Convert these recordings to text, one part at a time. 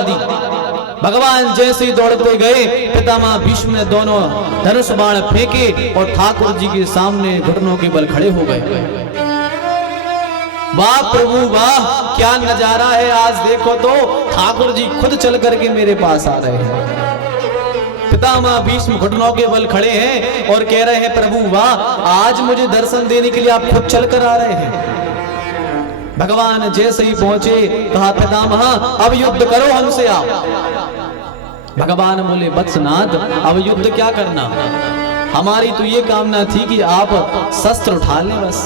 दी। भगवान जैसे ही दौड़ते गए, पितामह भीष्म ने दोनों धनुष बाण फेंके और ठाकुर जी के सामने घुटनों के बल खड़े हो गए। वाह प्रभु वाह, क्या नजारा है। आज देखो तो ठाकुर जी खुद चल करके मेरे पास आ रहे हैं। पितामह भीष्म घुटनों के बल खड़े हैं और कह रहे हैं प्रभु वाह, आज मुझे दर्शन देने के लिए आप खुद चल कर आ रहे हैं। भगवान जैसे ही पहुंचे, कहा पितामह अब युद्ध करो हमसे आप। भगवान बोले वत्सनाथ, अब युद्ध क्या करना, हमारी तो ये कामना थी कि आप शस्त्र उठा लें, बस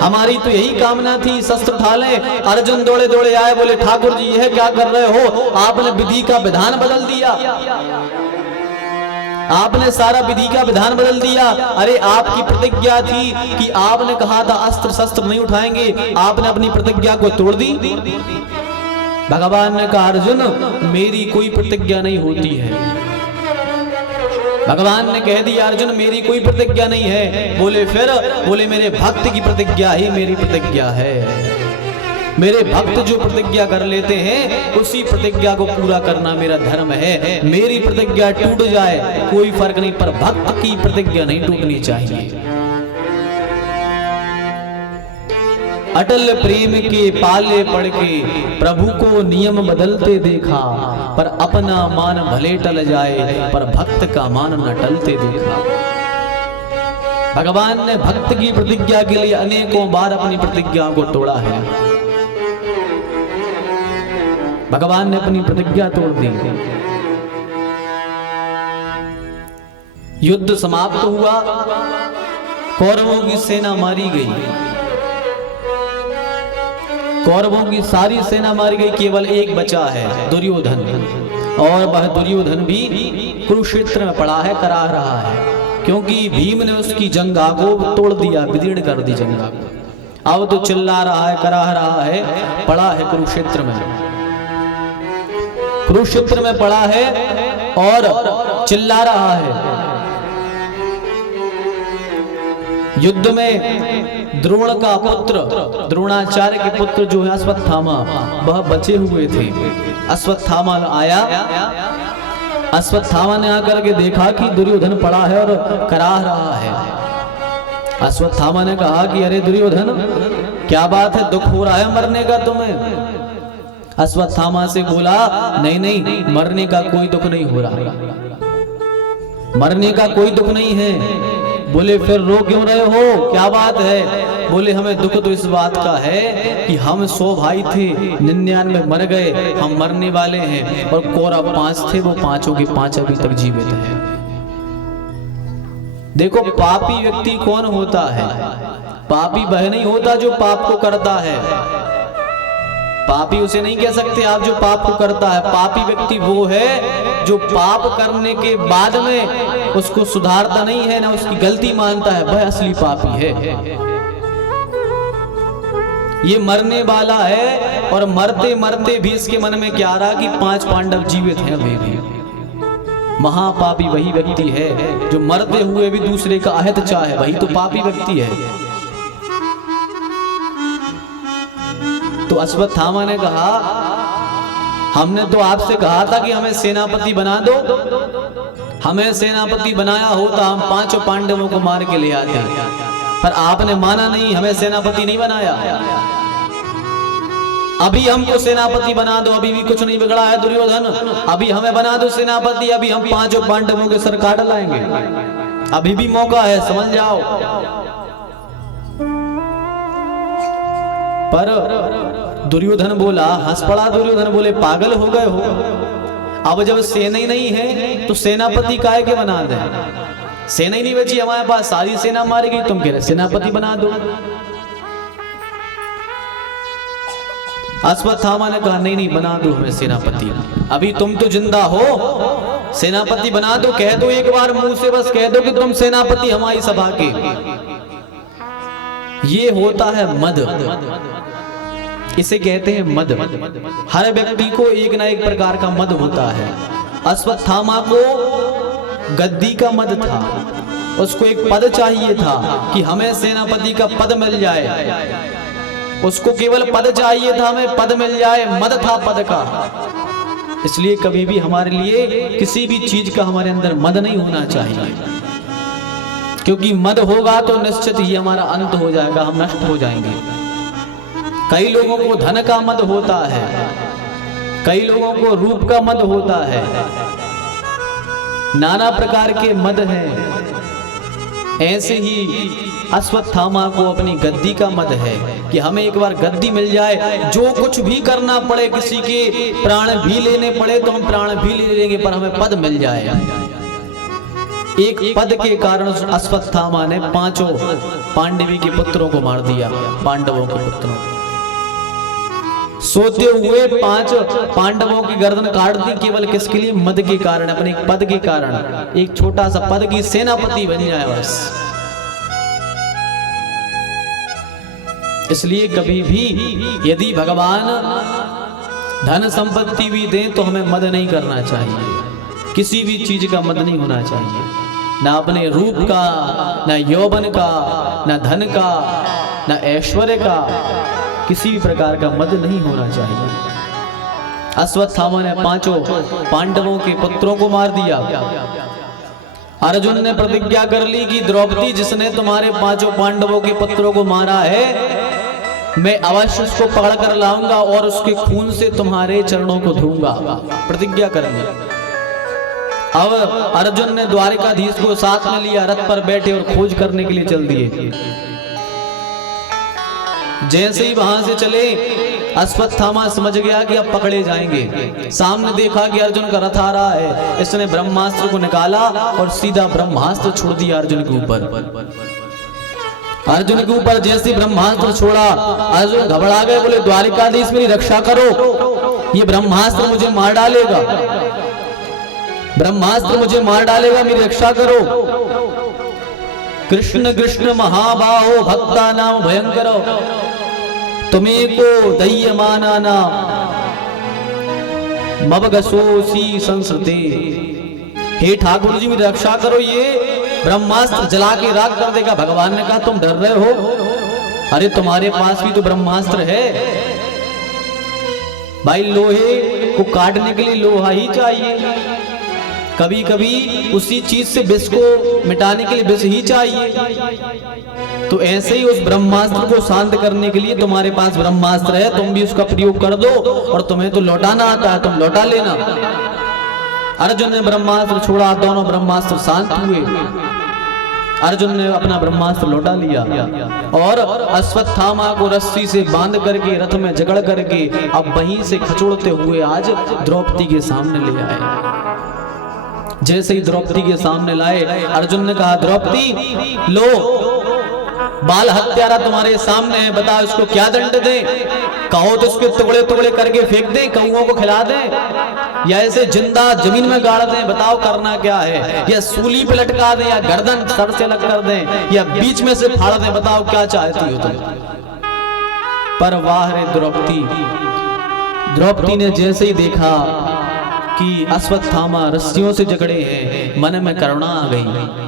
हमारी तो यही कामना थी, शस्त्र उठा लें। अर्जुन दौड़े दौड़े आए, बोले ठाकुर जी यह क्या कर रहे हो, आपने विधि का विधान बदल दिया, आपने सारा विधि का विधान बदल दिया। अरे आपकी प्रतिज्ञा थी कि आपने कहा था अस्त्र शस्त्र नहीं उठाएंगे, आपने अपनी प्रतिज्ञा को तोड़ दी। भगवान ने कहा अर्जुन मेरी कोई प्रतिज्ञा नहीं होती है। भगवान ने कह दिया अर्जुन मेरी कोई प्रतिज्ञा नहीं है। बोले फिर, बोले मेरे भक्त की प्रतिज्ञा ही मेरी प्रतिज्ञा है। मेरे भक्त जो प्रतिज्ञा कर लेते हैं उसी प्रतिज्ञा को पूरा करना मेरा धर्म है। मेरी प्रतिज्ञा टूट जाए कोई फर्क नहीं, पर भक्त की प्रतिज्ञा नहीं टूटनी चाहिए। अटल प्रेम के पाले पड़ के प्रभु को नियम बदलते देखा, पर अपना मान भले टल जाए पर भक्त का मान न टलते देखा। भगवान ने भक्त की प्रतिज्ञा के लिए अनेकों बार अपनी प्रतिज्ञा को तोड़ा है। भगवान ने अपनी प्रतिज्ञा तोड़ दी। युद्ध समाप्त हुआ, कौरवों की सेना मारी गई, कौरवों की सारी सेना मारी गई, केवल एक बचा है दुर्योधन, और वह दुर्योधन भी कुरुक्षेत्र में पड़ा है, करा रहा है, क्योंकि भीम ने उसकी जंगा को तोड़ दिया, विदीर्ण कर दी जंगा को। अब तो चिल्ला रहा है, करा रहा है, पड़ा है कुरुक्षेत्र में, कुरुक्षेत्र में पड़ा है और चिल्ला रहा है। युद्ध में द्रोण का पुत्र, द्रोणाचार्य के पुत्र जो है अश्वत्थामा, वह बचे हुए थे। अश्वत्थामा आया, अश्वत्थामा ने आकर के देखा कि दुर्योधन पड़ा है और कराह रहा है। अश्वत्थामा ने कहा कि अरे दुर्योधन क्या बात है, दुख हो रहा है मरने का तुम्हें? अश्वत्थामा से बोला नहीं नहीं, मरने का कोई दुख नहीं हो रहा, मरने का कोई दुख नहीं है। बोले फिर रो क्यों रहे हो, क्या बात है? बोले हमें दुख तो इस बात का है कि हम 100 भाई थे, 99 मर गए, हम मरने वाले हैं, और कौरव 5 थे, वो 5 के 5 अभी तक जीवित हैं। देखो पापी व्यक्ति कौन होता है? पापी वह नहीं होता जो पाप को करता है, पापी उसे नहीं कह सकते आप जो पाप को करता है। पापी व्यक्ति वो है जो पाप करने के बाद में उसको सुधारता नहीं है, ना उसकी गलती मानता है, वह असली पापी है। ये मरने वाला है और मरते मरते भी इसके मन में क्या आ रहा कि 5 पांडव जीवित हैं अभी भी। महापापी वही व्यक्ति है जो मरते हुए भी दूसरे का अहित चाहे, वही तो पापी व्यक्ति है। तो अश्वत्थामा ने कहा हमने तो आपसे कहा था कि हमें सेनापति बना दो, हमें सेनापति बनाया होता हम 5 पांडवों को मार के ले आते, पर आपने माना नहीं, हमें सेनापति नहीं बनाया। अभी हमको सेनापति बना दो, अभी भी कुछ नहीं बिगड़ा है दुर्योधन, अभी हमें बना दो सेनापति, अभी हम 5 पांडवों के सर काट लाएंगे, अभी भी मौका है, समझ जाओ। पर दुर्योधन बोला, हंस पड़ा दुर्योधन, बोले पागल हो गए हो, अब जब सेना ही नहीं है तो सेनापति काहे के बना दे? सेना ही नहीं बची हमारे पास, सारी सेना मारी गई, तुम कह रहे सेनापति बना दो। अश्वत्थामा ने कहा नहीं नहीं, बना दो हमें सेनापति, अभी तुम तो जिंदा हो, सेनापति बना दो, कह दो एक बार मुंह से, बस कह दो कि तुम सेनापति हमारी सभा के। ये होता है मद, इसे कहते हैं मद। हर व्यक्ति को एक ना एक प्रकार का मद होता है। अश्वत्थामा को गद्दी का मद था, उसको एक पद चाहिए था कि हमें सेनापति का पद मिल जाए, उसको केवल पद चाहिए था, हमें पद मिल जाए, मद था पद का। इसलिए कभी भी हमारे लिए किसी भी चीज का हमारे अंदर मद नहीं होना चाहिए, क्योंकि मद होगा तो निश्चित ही हमारा अंत हो जाएगा, हम नष्ट हो जाएंगे। कई लोगों को धन का मद होता है, कई लोगों को रूप का मद होता है, नाना प्रकार के मद हैं। ऐसे ही अश्वत्थामा को अपनी गद्दी का मद है कि हमें एक बार गद्दी मिल जाए, जो कुछ भी करना पड़े, किसी के प्राण भी लेने पड़े तो हम प्राण भी ले लेंगे, पर हमें पद मिल जाए। एक पद के कारण अश्वत्थामा ने 5 पांडवी के पुत्रों को मार दिया, पांडवों के पुत्रों। सोते हुए 5 पांडवों की गर्दन काट दी, केवल किसके लिए? मद के कारण, अपने पद के कारण। एक छोटा सा पद की सेनापति बन जाए बस। इसलिए कभी भी यदि भगवान धन संपत्ति भी दें तो हमें मद नहीं करना चाहिए, किसी भी चीज का मद नहीं होना चाहिए, ना अपने रूप का, ना यौवन का, ना धन का, ना ऐश्वर्य का, किसी भी प्रकार का मद नहीं होना चाहिए। अश्वत्थामा ने 5 पांडवों के पुत्रों को मार दिया। अर्जुन ने प्रतिज्ञा कर ली कि द्रौपदी जिसने तुम्हारे 5 पांडवों के पुत्रों को मारा है, मैं अवश्य उसको पकड़ कर लाऊंगा और उसके खून से तुम्हारे चरणों को धोऊंगा। प्रतिज्ञा कर ली। अब अर्जुन ने द्वारिकाधीश को साथ में लिया, रथ पर बैठे और खोज करने के लिए चल दिए। जैसे ही वहां से चले, अश्वत्थामा समझ गया कि अब पकड़े जाएंगे। सामने देखा कि अर्जुन का रथ आ रहा है, इसने ब्रह्मास्त्र को निकाला और सीधा ब्रह्मास्त्र छोड़ दिया अर्जुन के ऊपर। अर्जुन के ऊपर जैसे ब्रह्मास्त्र छोड़ा, अर्जुन घबरा गए, बोले द्वारिकाधीश मेरी रक्षा करो, ये ब्रह्मास्त्र मुझे मार डालेगा, ब्रह्मास्त्र मुझे मार डालेगा, मेरी रक्षा करो। कृष्ण कृष्ण महाबाहो भक्ता नाम भयंकर, तुम्हें को दह्यमाना नाम मवगसोसी संसृते। हे ठाकुर जी मेरी रक्षा करो, ये ब्रह्मास्त्र जला के राख कर देगा। भगवान ने कहा तुम डर रहे हो, अरे तुम्हारे पास भी तो ब्रह्मास्त्र है भाई, लोहे को काटने के लिए लोहा ही चाहिए, कभी कभी उसी चीज से विष को मिटाने के लिए विष ही चाहिए। तो ऐसे ही उस ब्रह्मास्त्र को शांत करने के लिए तुम्हारे पास ब्रह्मास्त्र है, तुम भी उसका प्रयोग कर दो, और तुम्हें तो लौटाना आता है, तुम लौटा लेना। अर्जुन ने ब्रह्मास्त्र छोड़ा, दोनों ब्रह्मास्त्र शांत हुए। अर्जुन ने अपना ब्रह्मास्त्र लौटा लिया और अश्वत्थामा को रस्सी से बांध करके रथ में जकड़ करके अब वहीं से खचोड़ते हुए आज द्रौपदी के सामने ले आए। जैसे ही द्रौपदी के सामने लाए, अर्जुन ने कहा द्रौपदी लो, बाल हत्यारा तुम्हारे सामने है, बताओ इसको क्या दंड दें? कहो तो इसके टुकड़े टुकड़े करके फेंक दें, कौओं को खिला दें, या ऐसे जिंदा जमीन में गाड़ दें? बताओ करना क्या है? या सूली पे लटका दें, या गर्दन सर से अलग कर दें, या बीच में से फाड़ दें? बताओ क्या चाहती हो तुम? पर वाह रे द्रौपदी, द्रौपदी ने जैसे ही देखा कि अश्वत्थामा रस्सियों से जकड़े हैं, मन में करुणा आ गई,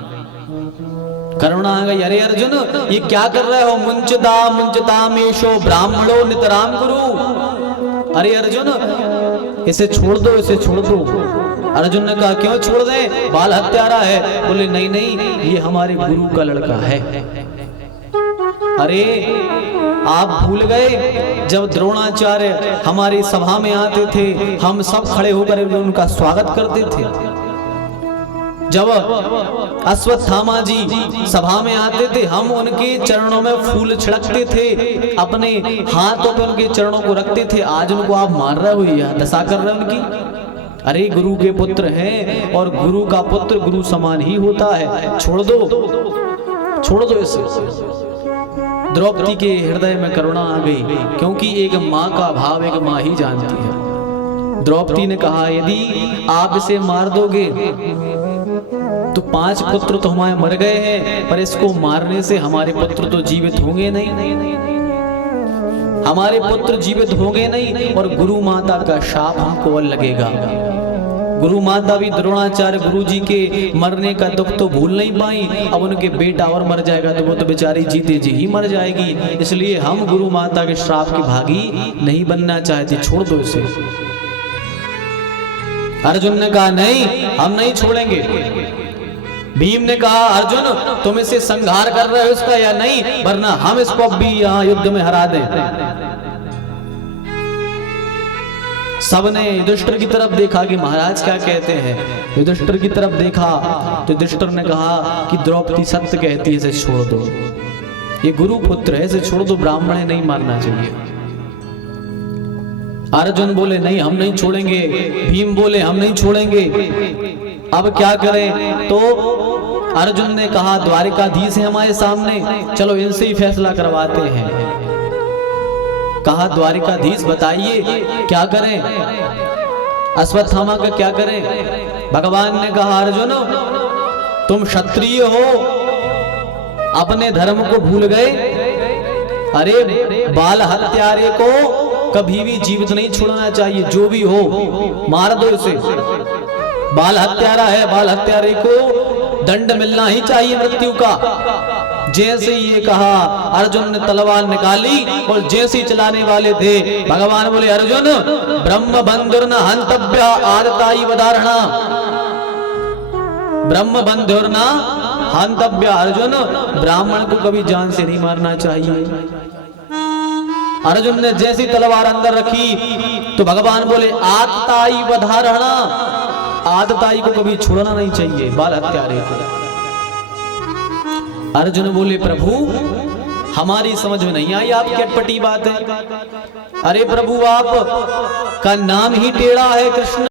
करुणा आ गई। अरे अर्जुन ये क्या कर रहे हो? मुंचता मुंचता मेशो ब्राह्मणो नितराम गुरु। अरे अर्जुन इसे छोड़ दो, इसे छोड़ दो। अर्जुन ने कहा क्यों छोड़ दें, बाल हत्यारा है। बोले नहीं नहीं, ये हमारे गुरु का लड़का है। अरे आप भूल गए जब द्रोणाचार्य हमारी सभा में आते थे, हम सब खड़े होकर उनका स्वागत करते थे। जब अश्वत्थामा जी सभा में आते थे, हम उनके चरणों में फूल छिड़कते थे, अपने हाथों पे उनके चरणों को रखते थे। आज उनको आप मार रहे हो, यह दशा कर रहे हो उनकी। अरे गुरु के पुत्र हैं और गुरु का पुत्र गुरु समान ही होता है, छोड़ दो, छोड़ दो इसे। द्रौपदी के हृदय में करुणा आ गई, क्योंकि एक माँ का भाव एक माँ ही जानती है। द्रौपदी ने कहा यदि आप इसे मार दोगे तो 5 पुत्र तो हमारे मर गए हैं, पर इसको मारने से हमारे पुत्र तो जीवित होंगे नहीं, हमारे पुत्र जीवित होंगे नहीं, और गुरु माता का शाप हमको लगेगा। गुरु माता भी द्रोणाचार्य गुरु जी के मरने का दुख तो भूल नहीं पाई। अब उनके बेटा और मर जाएगा तो वो तो बेचारी जीते जी ही मर जाएगी, इसलिए हम गुरु माता के श्राप की भागी नहीं बनना चाहते, छोड़ दो इसे। अर्जुन ने कहा नहीं, हम नहीं छोड़ेंगे। भीम ने कहा अर्जुन तुम इसे संहार कर रहे हो इसका या नहीं, वरना हम इसको अब भी यहाँ युद्ध में हरा दें। सबने युधिष्ठिर की तरफ देखा कि महाराज क्या कहते हैं। युधिष्ठिर की तरफ देखा तो युधिष्ठिर ने कहा कि द्रौपदी सत्य कहती है, इसे छोड़ दो, ये गुरु पुत्र है, इसे छोड़ दो, ब्राह्मण है, नहीं मारना चाहिए। अर्जुन बोले नहीं हम नहीं छोड़ेंगे, भीम बोले हम नहीं छोड़ेंगे। अब क्या करें? तो अर्जुन ने कहा द्वारिकाधीश है हमारे सामने, चलो इनसे ही फैसला करवाते हैं। कहा द्वारिकाधीश बताइए क्या करें, अश्वत्थामा का क्या करें? भगवान ने कहा अर्जुन तुम क्षत्रिय हो, अपने धर्म को भूल गए। अरे बाल हत्यारे को कभी भी जीवित नहीं छोड़ना चाहिए, जो भी हो मार दो इसे। बाल हत्यारा है, बाल हत्यारे को दंड मिलना ही चाहिए मृत्यु का। जैसे ये कहा अर्जुन ने तलवार निकाली और जैसे ही चलाने वाले थे भगवान बोले अर्जुन ब्रह्म बंधुर्न हंतव्य आदताई वदारणा, ब्रह्म बंधुर्न हंतव्य। अर्जुन ब्राह्मण को कभी जान से नहीं मारना चाहिए। अर्जुन ने जैसी तलवार अंदर रखी तो भगवान बोले आतताई वधारणा, आतताई को कभी छोड़ना नहीं चाहिए, बाल हत्यारे को। अर्जुन बोले प्रभु हमारी समझ में नहीं आई आपकी अटपटी बात है। अरे प्रभु आप का नाम ही टेढ़ा है कृष्ण।